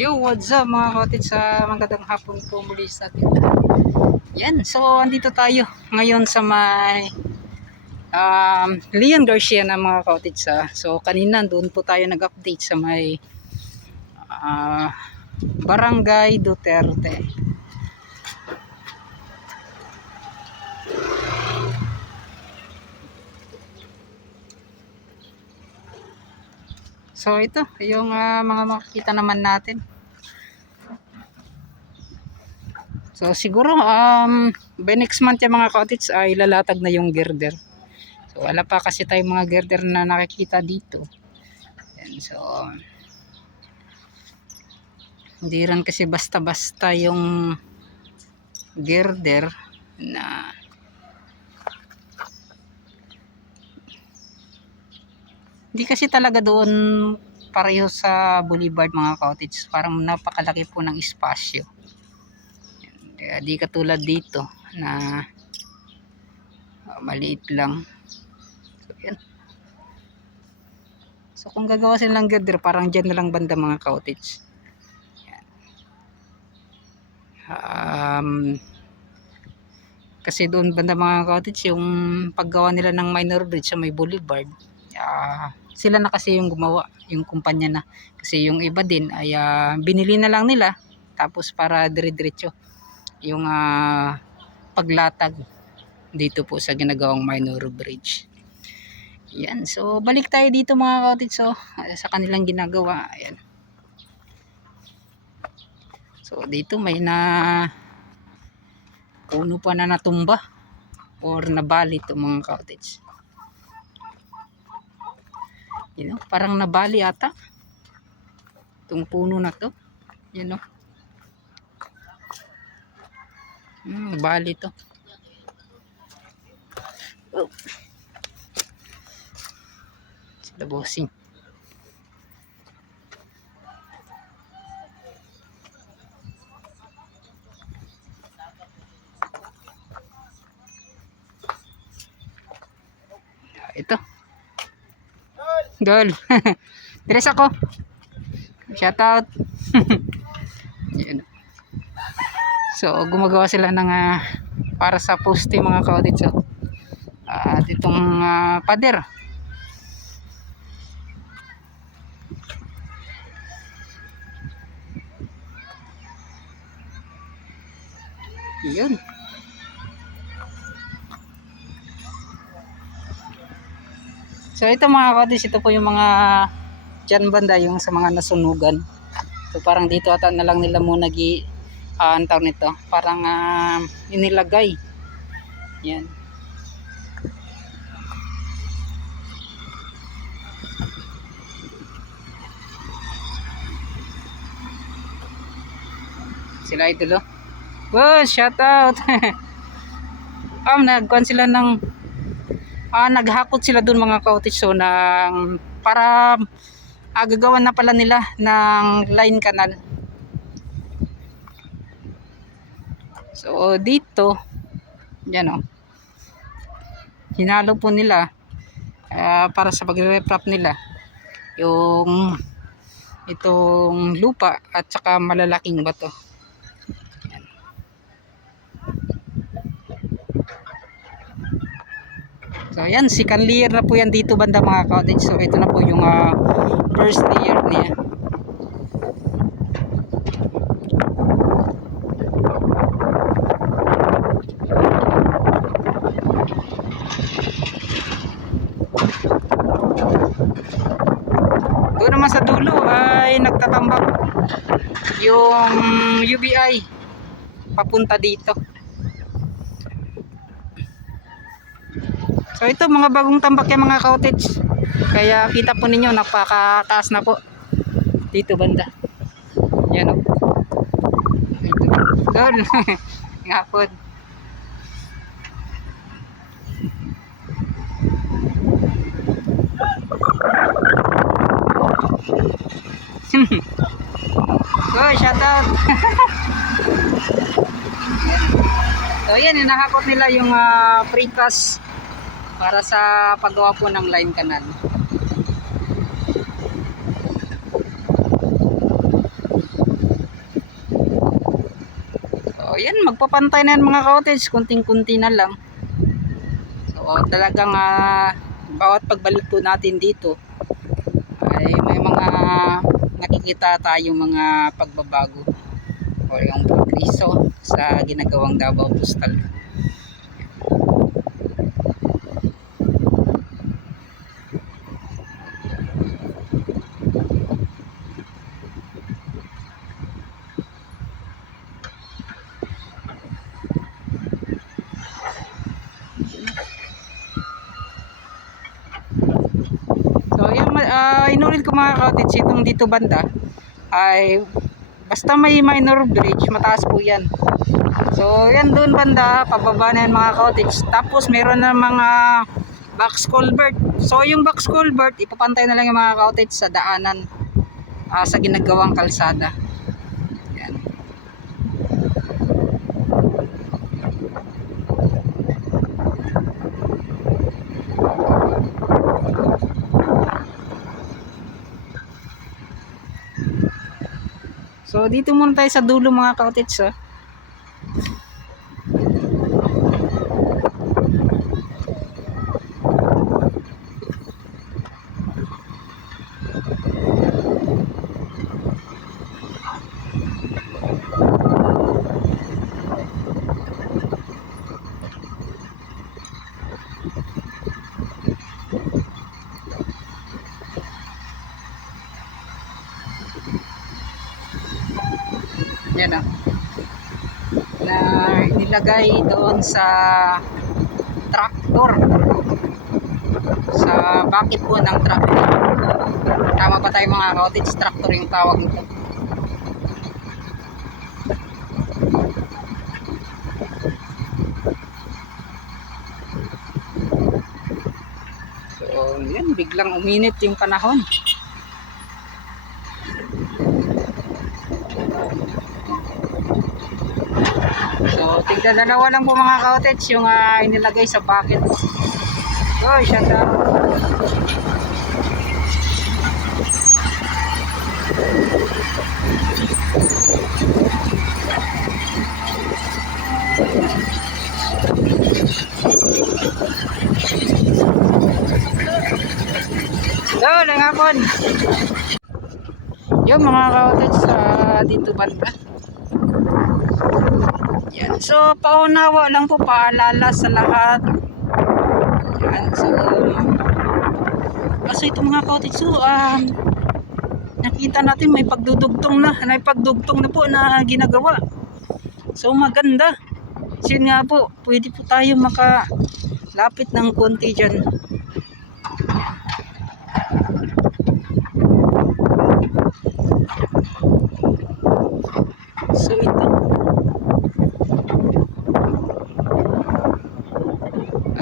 Yo, what's up mga cottage, sa magandang hapon po muli sa atin. Yan, so andito tayo ngayon sa may Leon Garcia na mga cottage. So kanina doon po tayo nag-update sa may Barangay Duterte. So ito yung mga makikita naman natin. So siguro by next month yung mga cottage ay lalatag na yung girder. So wala pa kasi tayong mga girder na nakikita dito. Yan, so hindi rin kasi basta-basta yung girder na hindi kasi talaga doon pareho sa boulevard mga cottage. Parang napakalaki po ng espasyo. Kaya di katulad dito na maliit lang. So yan. So kung gagawa silang girder, parang dyan na lang banda mga cottage. Yan. Kasi doon banda mga cottage, yung paggawa nila ng minor bridge sa may boulevard, sila na kasi yung gumawa, yung kumpanya na. Kasi yung iba din ay binili na lang nila tapos para dire-diretso yung paglatag dito po sa ginagawang minor bridge. Yan, so balik tayo dito mga cottage, so sa kanilang ginagawa. Ayan. So dito may puno pa na natumba or nabali ito mga cottage. You know, parang nabali ata itong puno na to. You know, nabali to. Oh. Sila bossing. Ito. Girl. Tres ako. Shout out. So gumagawa sila ng para sa poste mga cottage. So, at itong pader. Yun. So ito mga cottage, ito po yung mga dyan banda, yung sa mga nasunugan. So parang dito ata na lang nila muna ang tawag nito, parang inilagay. Yan. Sila idolo. Wow, shout out. Nagkuhan sila ng naghakot sila dun mga cottage, so ng para gagawan na pala nila ng line canal. So dito yan hinalo po nila para sa pag-reprop nila yung itong lupa at saka malalaking bato. So yan, second layer na po yan dito banda mga cottage. So ito na po yung first layer niya. Doon naman sa dulo ay nagtatambak yung UBI papunta dito. So ito mga bagong tambak yung mga cottage. Kaya kita po ninyo napakataas na po dito banda. Yan doon. Nga po. Oh, shout out. So yan, hinahakot nila yung precast para sa paggawa po ng line canal. yan, magpapantay na yan mga cottage, kunting-kunti na lang. So talagang bawat pagbalik po natin dito ay may mga nakikita tayong mga pagbabago o yung progreso sa ginagawang Davao Postal. So yung inulit ko mga cottage, itong dito banda ay basta may minor bridge, mataas po yan. So yan doon banda, pababa na yan mga cottage. Tapos meron na mga box culvert. So yung box culvert, ipapantay na lang yung mga cottage sa daanan, sa ginagawang kalsada. Yan. So dito muna tayo sa dulo mga cottage. Yan na nilagay doon sa tractor, sa bakit po ng tractor. Tama ba tayo mga cottage? Tractor yung tawag nito. So yan, biglang uminit yung panahon. So tignan, dalawa lang po mga cottage yung inilagay sa bucket. So shut up. So langapon yung mga cottage sa dito banda. Yan. So paunawa lang po, paalala sa lahat. Yan. So kasi itong mga cottage, so nakita natin may pagdudugtong na po na ginagawa. So maganda. Kasi nga po, pwede po tayo makalapit ng konti dyan. So ito.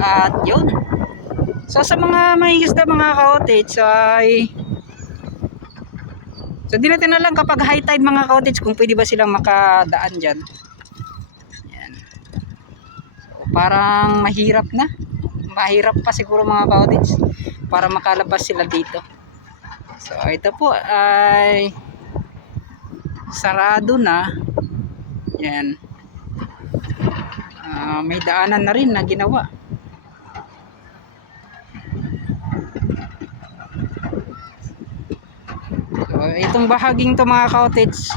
At yun. So sa mga mangingisda mga cottage ay so di natin alam kapag high tide mga cottage kung pwede ba silang makadaan dyan. Yan. So parang mahirap pa siguro mga cottage para makalabas sila dito. So ito po ay sarado na. Yan. May daanan na rin na ginawa. So itong bahaging to mga cottage,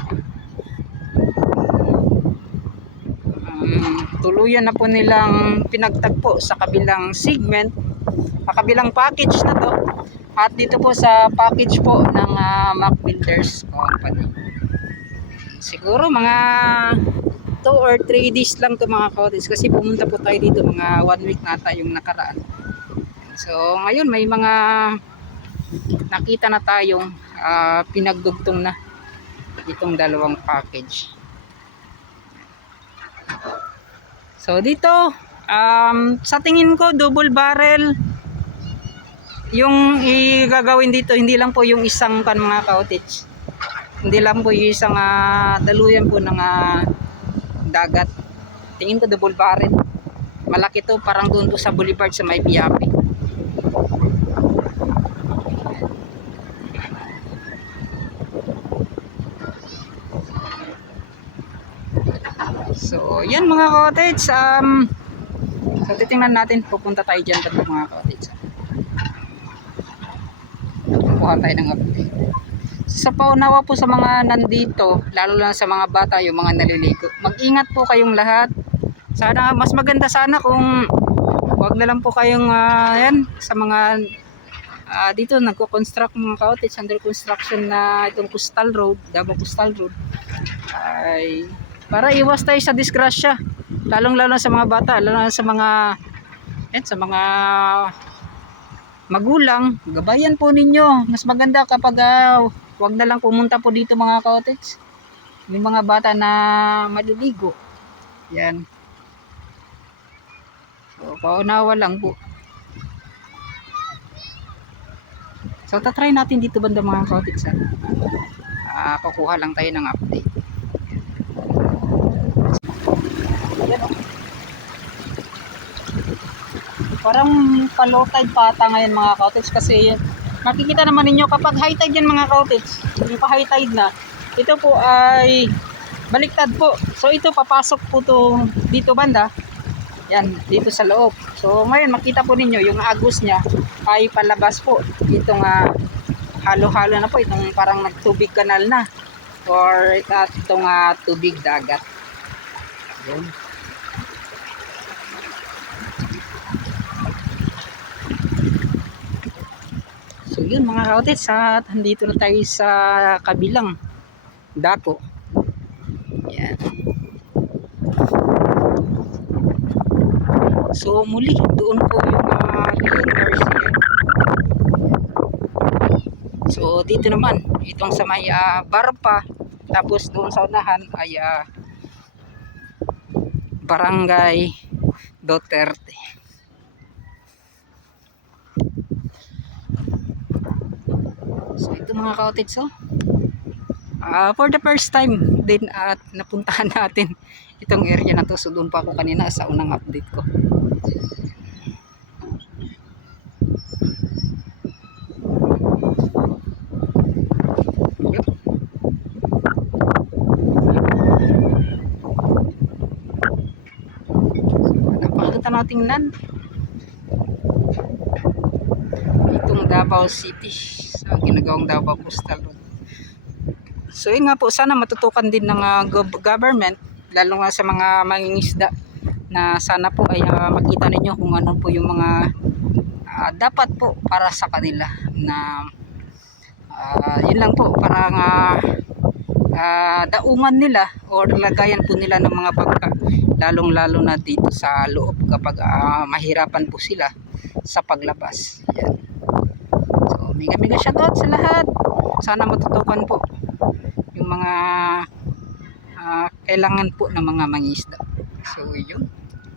tuluyan na po nilang pinagtagpo sa kabilang segment, sa kabilang package na to, at dito po sa package po ng Mac Builders Company. Siguro mga 2 or 3 days lang to mga cottage, kasi pumunta po tayo dito mga 1 week nata yung nakaraan. So ngayon may mga nakita na tayong pinagdugtong na itong dalawang package. So dito sa tingin ko double barrel yung igagawin dito, hindi lang po yung isang mga cottage, hindi lang po yung isang daluyan po ng dagat. Tingin ko double barrel, malaki to, parang doon to sa boulevard sa may Biapi. So, yan mga cottage. So, titingnan natin. Pupunta tayo dyan mga cottage. Kuha tayo ng update. Sa paunawa po sa mga nandito, lalo lang sa mga bata, yung mga naliligo. Mag-ingat po kayong lahat. Sana, mas maganda sana kung wag na lang po kayong yan, sa mga dito nagko-construct mga cottage, under construction na itong Coastal Road, Davao Coastal Road, ay para iwas tayo sa disgrasya, lalong lalo sa mga bata, lalo sa mga magulang. Gabayan po ninyo, mas maganda kapag wag na lang pumunta po dito mga cottage, yung mga bata na maliligo yan. So paunawa lang po. So tatry natin dito banda mga cottage. Kukuha lang tayo ng update. Ayan, oh. Parang pa-low tide pa ata ngayon mga cottage, kasi makikita naman ninyo kapag high tide yan mga cottage, yung pa high tide na, ito po ay baliktad po. So ito papasok po to dito banda. Yan, dito sa loob. So ngayon makita po ninyo yung agos niya ay palabas po. Itong halo-halo na po, itong parang nagtubig kanal na, or itong tubig dagat. Yan. So yun mga cottage, andito na tayo sa kabilang dako. Yan. So muli, doon po yung Leon Garcia. So dito naman, itong sa may Barpa, tapos doon sa unahan ay Barangay Duterte. So ito mga cottage, for the first time din at napuntahan natin itong area na to. So doon pa ako kanina sa unang update ko. Napakita natin nan itong Davao City sa ginagawang Davao Coastal Road. So yun nga po, sana matutukan din ng government, lalo nga sa mga mangingisda, na sana po ay makita ninyo kung ano po yung mga dapat po para sa kanila, na yun lang po, parang daungan nila or lagayan po nila ng mga bangka, lalong lalo na dito sa loob kapag mahirapan po sila sa paglabas. Yan. So mega shoutout sa lahat, sana matutukan po yung mga kailangan po ng mga mangisda. So yun.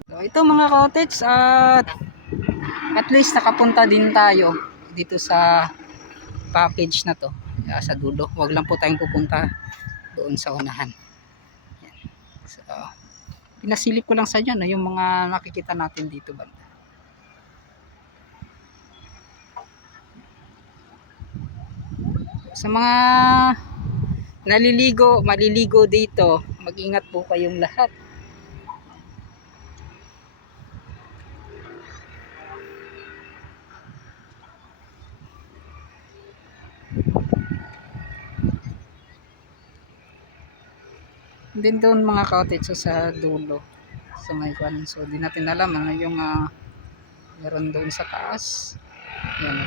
So ito mga cottage, at least nakapunta din tayo dito sa package na to, sa dulo. Wag lang po tayong pupunta doon sa unahan. Yan. So pinasilip ko lang sa inyo yung mga nakikita natin dito banda. Sa mga maliligo dito, mag-ingat po kayong lahat. Din doon mga cottage sa dulo sa may kwan. So di natin alam ano yung meron doon sa taas. Yan.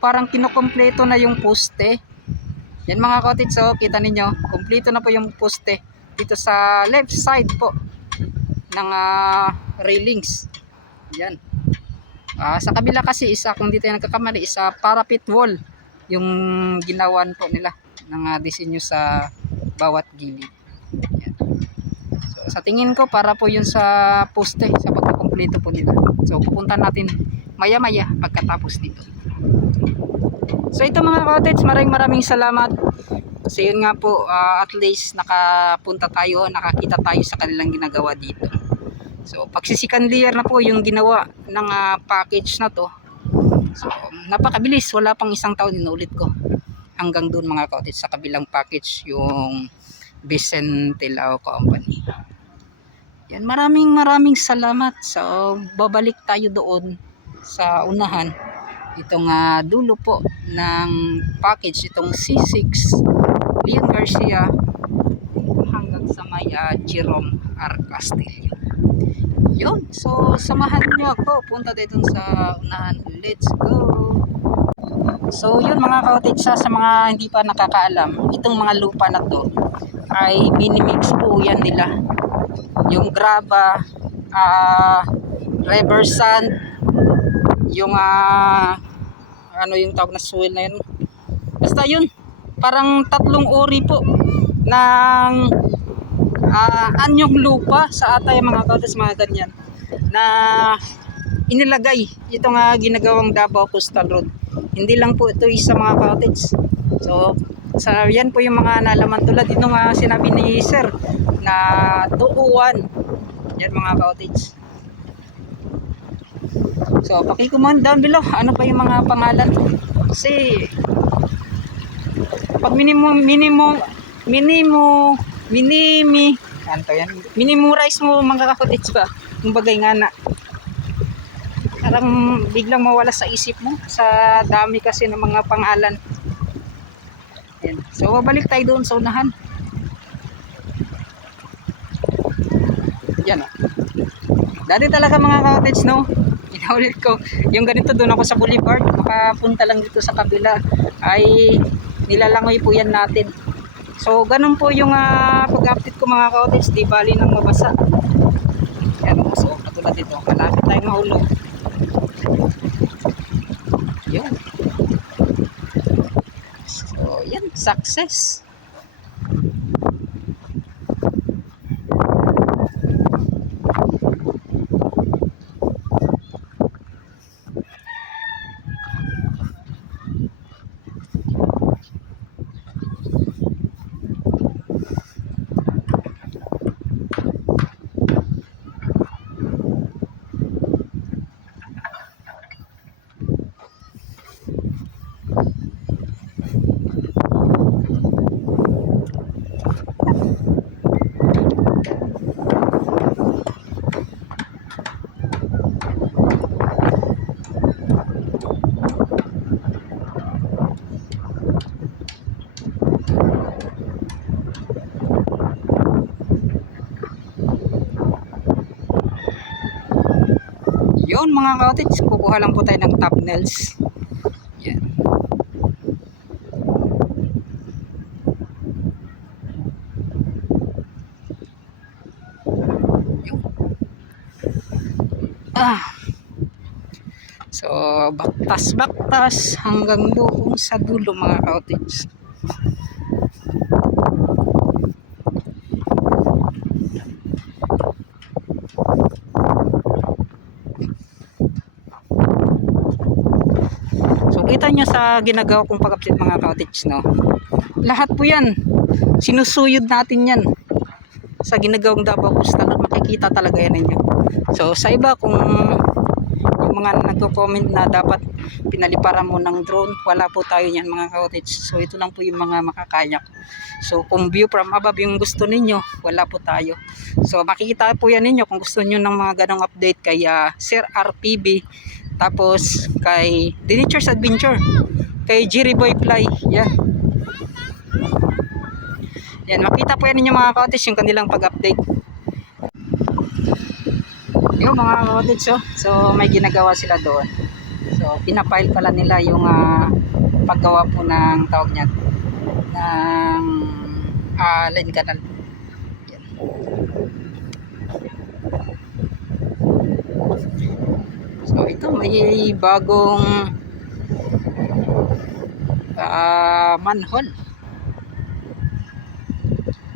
Parang kinukumpleto na yung poste. Yan mga cottage, so kita ninyo, kumpleto na po yung poste dito sa left side po ng railings. Yan. Sa kabila kasi kung dito yung nagkakamali, parapet wall yung ginawan po nila ng disenyo sa bawat gilid. Yan. So sa tingin ko para po yun sa poste, sa pagkukumpleto po nila. So pupunta natin maya maya pagkatapos dito. So ito mga cottage, maraming salamat. Kasi yun nga po, at least nakakita tayo sa kanilang ginagawa dito. So pagsisikan layer na po yung ginawa ng package na to. So napakabilis, wala pang isang taon, inulit ko. Hanggang doon mga cottage sa kabilang package yung Vicentilao Company. Yan, maraming salamat. So babalik tayo doon sa unahan, itong dulo po ng package, itong C6 Leon Garcia hanggang sa may Jerome R. Castillo. Yun, so samahan niyo ako punta dito sa unahan. Let's go. So yun mga ka-cottage, sa mga hindi pa nakakaalam, itong mga lupa na to ay minimix po yan nila. Yung graba, river sand, yung ano yung tawag na soil na yun, basta yun, parang tatlong uri po ng anyong lupa sa atay mga ka-cottage, mga ganyan na inilagay itong ginagawang Davao Coastal Road. Hindi lang po ito isa mga ka-cottage. So sa yan po yung mga nalaman tulad dito sinabi ni sir na tuuan yan mga ka-cottage. So pakicomment down below ano pa yung mga pangalan, kasi pag minimurize mo mga ka-cottage ba, yung bagay nga na parang biglang mawala sa isip mo sa dami kasi ng mga pangalan. Yan. So babalik tayo doon sa unahan. Yan o. Dati talaga mga ka-cottage, no, inaulit ko yung ganito, doon ako sa boulevard, makapunta lang dito sa kabila ay nilalangoy po yan natin. So ganun po yung pag-update ko mga ka-cottage, di bali nang mabasa. Yan o. So katulad dito, malapit tayong mahulog. Yun. So yan, success. Yun mga ka-cottage, kukuha lang po tayo ng thumbnails. Yan. So baktas hanggang doon sa dulo mga ka-cottage. Kita nyo sa ginagawa kong pag-update mga ka-cottage, no, lahat po yan sinusuyod natin yan sa ginagawang Davao Coastal Road. Makikita talaga yan ninyo. So sa iba, kung yung mga nagko-comment na dapat pinaliparan mo ng drone, wala po tayo yan mga ka-cottage. So ito lang po yung mga makakaya. So kung view from above yung gusto ninyo, wala po tayo. So makikita po yan ninyo kung gusto nyo ng mga ganong update kay Sir RPB, tapos kay The Nature's Adventure, kay Jerry Boy Fly. Yeah. Yan, makita po yan ninyo mga ka-cottage yung kanilang pag-update. Yung mga ka-cottage, so may ginagawa sila doon. So pinapile pala nila yung paggawa po ng tawag niyan ng line canal. Yan. So ito may bagong manhole.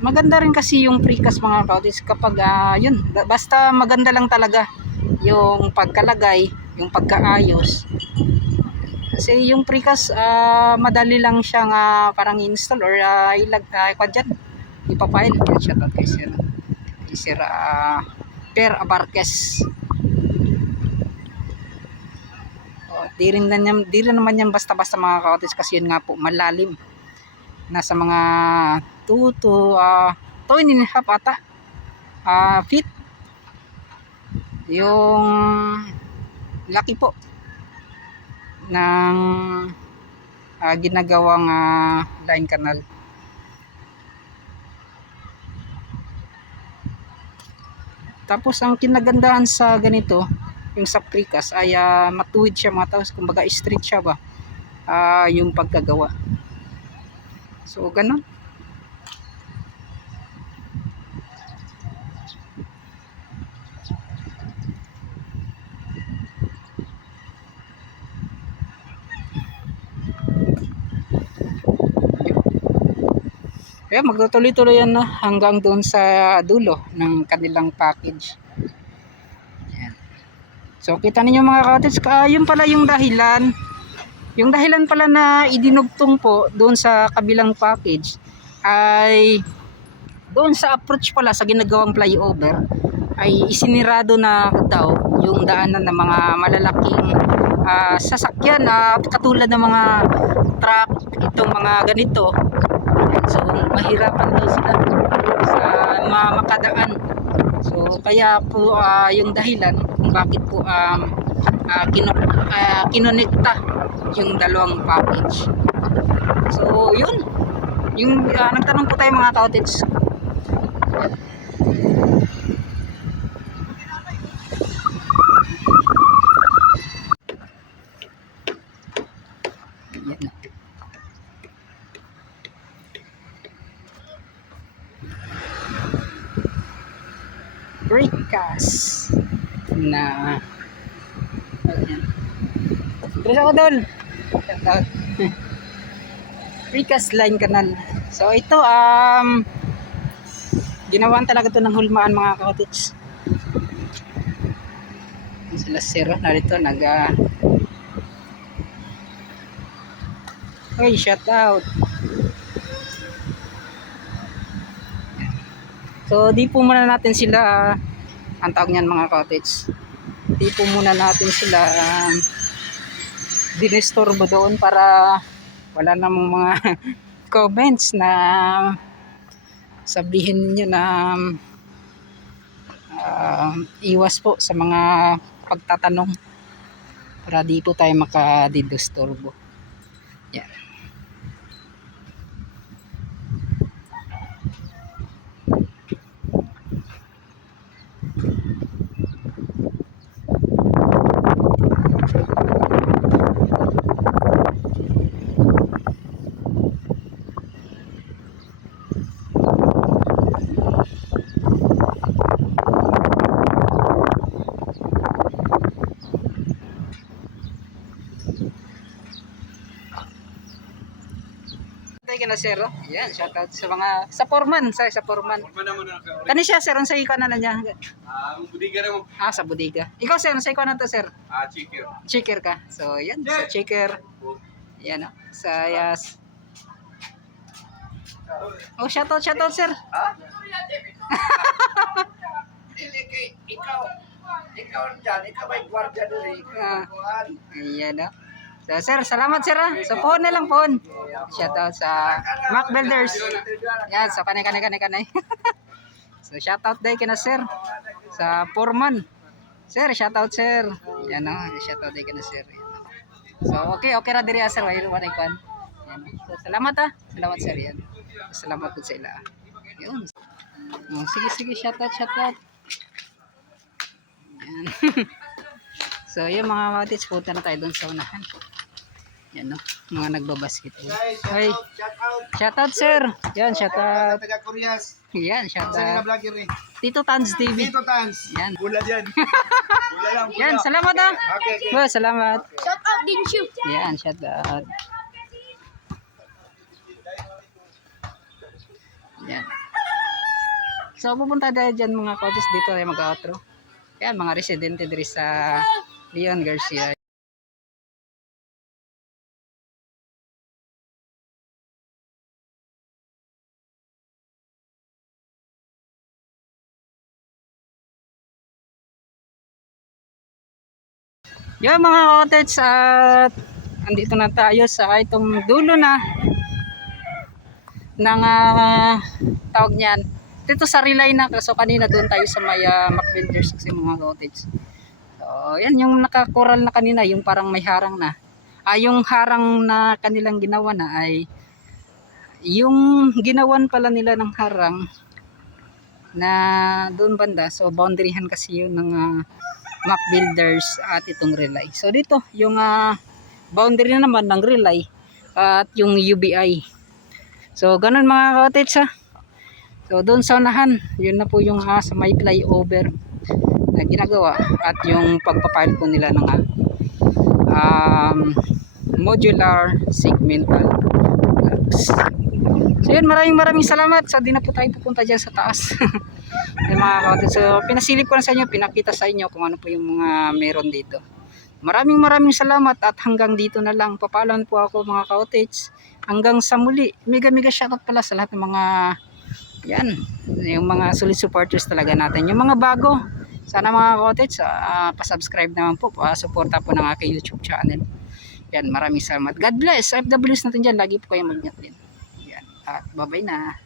Maganda rin kasi yung precast mga ka-cottage kapag yun, basta maganda lang talaga yung pagkalagay, yung pagkaayos. Kasi yung precast madali lang siyang parang install or ipapile. Yan siya kay Sir Per Abarquez. Di rin naman yan basta-basta mga ka-cottage, kasi yun nga po malalim, nasa mga 2 to 2.5 ata feet yung laki po ng ginagawang line canal. Tapos ang kinagandahan sa ganito, yung sa precast ay matuwid siya mga tao, kumbaga straight siya ba yung pagkagawa. So ganun. Kaya magtutuloy-tuloy yan na hanggang doon sa dulo ng kanilang package. Ayan. So kita ninyo mga ka-cottage, yun pala yung dahilan. Yung dahilan pala na idinugtong po doon sa kabilang package ay doon sa approach pala sa ginagawang flyover ay isinirado na daw yung daanan ng mga malalaking sasakyan katulad ng mga truck, itong mga ganito. So mahirapan daw sila sa makadaan. So kaya po yung dahilan kung bakit po kinonekta yung dalawang package. So yun, yung nagtanong po tayo mga ka-cottage. Yan. Precast na terus ako dol precast line canal. So ito ginawan talaga to ng hulmaan mga ka-cottage. Sila sir narito oy, shout out. So di po muna natin sila ang tawag niyan mga ka-cottage, di po muna natin sila dinestorbo doon para wala namang mga comments na sabihin niyo na iwas po sa mga pagtatanong para di po tayo makadidisturbo. Yan. Ka na sir, yan, shout out sa mga sa foreman, sa foreman. Kani siya sir, sa ikaw na niya. Budiga na mo. Sa budiga. Ikaw sir, sa ikaw na to sir. Chicker. Checker ka. So yan, sa checker. Yan sa yas. Oh, shout out sir. Ikaw dyan, ikaw ay gwardiya doon. Ayan So sir, salamat sir sa phone na lang phone. Shout out sa Mac Builders. Yan, so kanay. So shout out day kina sir sa foreman. Sir, shout out sir. Yan shout out day kina sir. So okay ra diri sir, wala ikon. Yan. So salamat Salamat sir yan. Salamat po sa ila. Yun. Sige, shout out. Yan. So yung mga ka-cottage, punta na tayo doon sa unahan. Yan mga nagbabasketball. Hey, shout out sir. Yan, shout out. Taga Koreas. Yan, shout Sa out. vlogger eh. Tito Tans TV. Tito Tans. Yan. Bula dyan. Bula lang. Yan, salamat Okay. Well, salamat. Shout out din you. Yan, shout out. Yan. So pupunta tayo dyan mga coaches, dito tayo mag-outro. Yan, mga residente diri sa Leon Garcia. Yan mga cottage, at andito na tayo sa itong dulo na ng tawag niyan, dito sa relay na. So kanina doon tayo sa may McBuilders kasi mga cottage. So yan yung nakakoral na kanina, yung parang may harang na. Yung harang na kanilang ginawa na ay yung ginawan pala nila ng harang na doon banda. So boundaryhan kasi yun ng McBuilders at itong relay. So dito yung boundary na naman ng relay at yung UBI. So ganun mga cottage ha. So doon sa unahan, yun na po yung sa may flyover na ginagawa at yung pagpapile po nila ng modular segmental blocks. So yun, maraming salamat. So di na po tayo pupunta dyan sa taas. Mga cottage. So pinasilip ko na sa inyo, pinakita sa inyo kung ano po yung mga meron dito. Maraming salamat at hanggang dito na lang. Papaalam po ako mga cottage. Hanggang sa muli. Mega shoutout pala sa lahat ng mga yan, yung mga solid supporters talaga natin. Yung mga bago, sana mga cottage, pa-subscribe naman po, pa-suporta po ng aking YouTube channel. Yan, maraming salamat. God bless. FWs natin dyan, lagi po kayo mag-ingat din. Yan, at bye-bye na.